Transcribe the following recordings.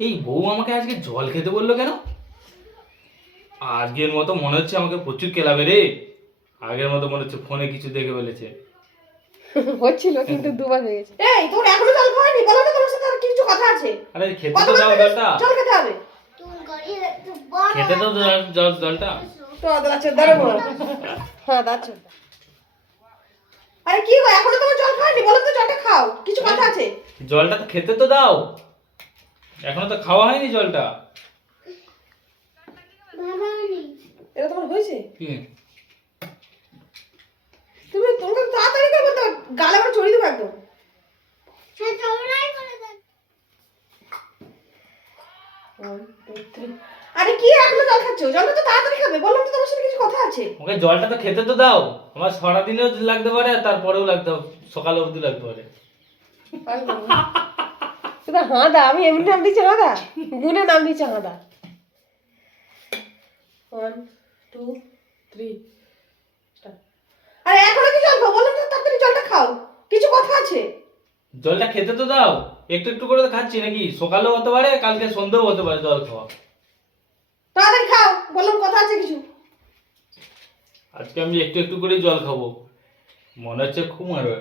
এই বউ আমাকে আজকে জল খেতে বলল কেন? আজকের মতো মনে হচ্ছে আমাকে প্রচুর কেলাবে রে। আগের মতো মনে হচ্ছে ফোনে কিছু দেখে ফেলেছে। হচ্ছিল কিন্তু দুবার হয়ে গেছে। এই তোর এখনও জল খাওয়ানি বলো তো তোমার সাথে আর কিছু কথা আছে। আরে খেতে তো দাও জলটা। জল খেতে হবে। খেতে তো জল জলটা। তো দাঁড়াচ্ছে দাঁড়াবো হ্যাঁ আরে কি গো এখনও তোমার জল খাওয়ানি বলো তো জলটা খাও। কিছু কথা আছে? জলটা তো খেতে তো দাও। এখনও তো খাওয়া হয়নি জলটা? এটা তোমার হয়েছে? কি? তুমি তোমাকে তাড়াতাড়ি গালে আবার চড়িয়ে দেবো একদম। three. আরে কি এখনও জল খাচ্ছ? জলটা তো তাড়াতাড়ি খাবে বললাম তো তোমার সাথে কিছু কথা আছে। ওকে জলটা তো খেতে তো দাও। আমার সারাদিনেও লাগতে পারে আর তারপরেও লাগতে সকালে অবধি লাগতে পারে। শুধু হাঁদা আমি এমনি নাম দিচ্ছি হাঁদা? গুনে নাম দিচ্ছি হাঁদা। ওয়ান টু থ্রি আরে এখনও কি জল খাও? বললাম তো তাড়াতাড়ি জলটা খাও। কিছু কথা আছে? জলটা খেতে তো দাও। একটু একটু করে তো খাচ্ছি নাকি? সকালেও হতে পারে কালকে সন্ধ্যেও হতে পারে জল খাওয়া। তাড়াতাড়ি খাও বললাম কথা আছে কিছু? আজকে আমি একটু একটু করে জল খাব। মনে হচ্ছে খুব মারবে।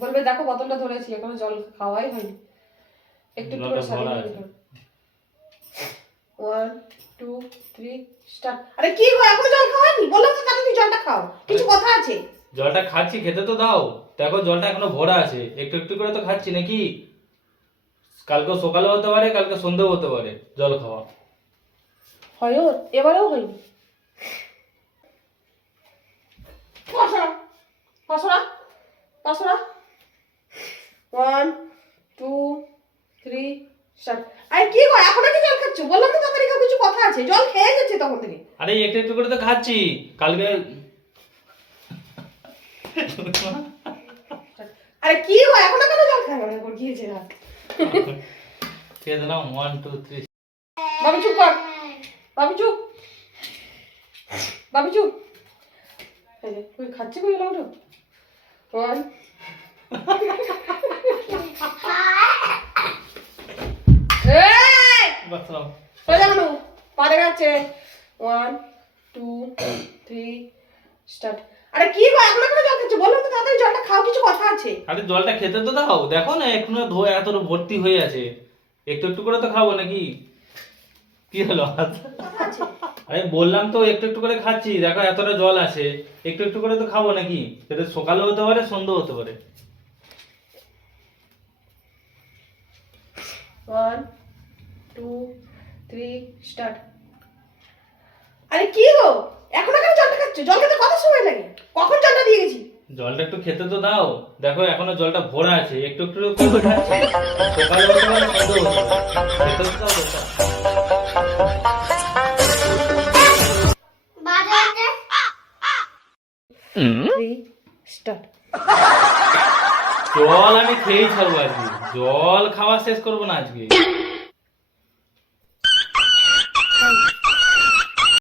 বলবে দেখো বোতলটা ধরেছি এখনও জল খাওয়াই হয়নি। একটু একটু করে আছে। ওয়ান টু থ্রি স্টার্ট আরে কি গো এখনও জল খাওয়ানি বললাম তো তাড়াতাড়ি জলটা খাও। কিছু কথা আছে? জলটা খাচ্ছি খেতে তো দাও। দেখো জলটা এখনও ভরা আছে। একটু একটু করে তো খাচ্ছি নাকি? কালকে সকালে হতে পারে কালকে সন্ধ্যেও হতে পারে জল খাওয়া। হয়ও এবারেও হয়নি। না পাঁচশো না ওয়ান টু থ্রি স্টার্ট আরে কি গো এখনও কি জল খাচ্ছ? বললাম তো তাড়াতাড়ি খাও কিছু কথা আছে জল খেয়ে গেছে তখন থেকে। আরে একটু একটু করে তো খাচ্ছি। কালকে আরে কি গো এখনও কেন জল না গিয়েছে রাত। খেয়ে দিলাম ওয়ান টু থ্রি বাবু চুপ কর। বাবু চুপ। বাবু চুপ। খাচ্ছে কই ওয়ান এই বাঁচলাম সোজা কেন পা দেখা যাচ্ছে। ওয়ান টু থ্রি স্টার্ট আরে কি গো এখনও জল খাচ্ছ? বললাম তো তাড়াতাড়ি জলটা খাও কিছু কথা আছে। আরে জলটা খেতে তো দাও। দেখো না এখনও ধোয়া এত ভর্তি হয়ে আছে। একটু একটু করে তো খাব নাকি? কি হলো? আরে বললাম তো একটু একটু করে খাচ্ছি। দেখো এতটা জল আছে। একটু একটু করে তো খাব নাকি? সেটা সকালে হতে পারে সন্ধ্যে হতে পারে। ওয়ান টু থ্রি স্টার্ট আরে কি গো? এখনও কেন জলটা খাচ্ছ? জল খেতে কত সময় লাগে? কখন জলটা দিয়ে গেছি? জলটা একটু খেতে তো দাও। দেখো এখনও জলটা ভরা আছে। একটু একটু সকালে স্টার্ট জল আমি খেয়েই ছাড়বো আজকে। জল খাওয়া শেষ করব না আজকে।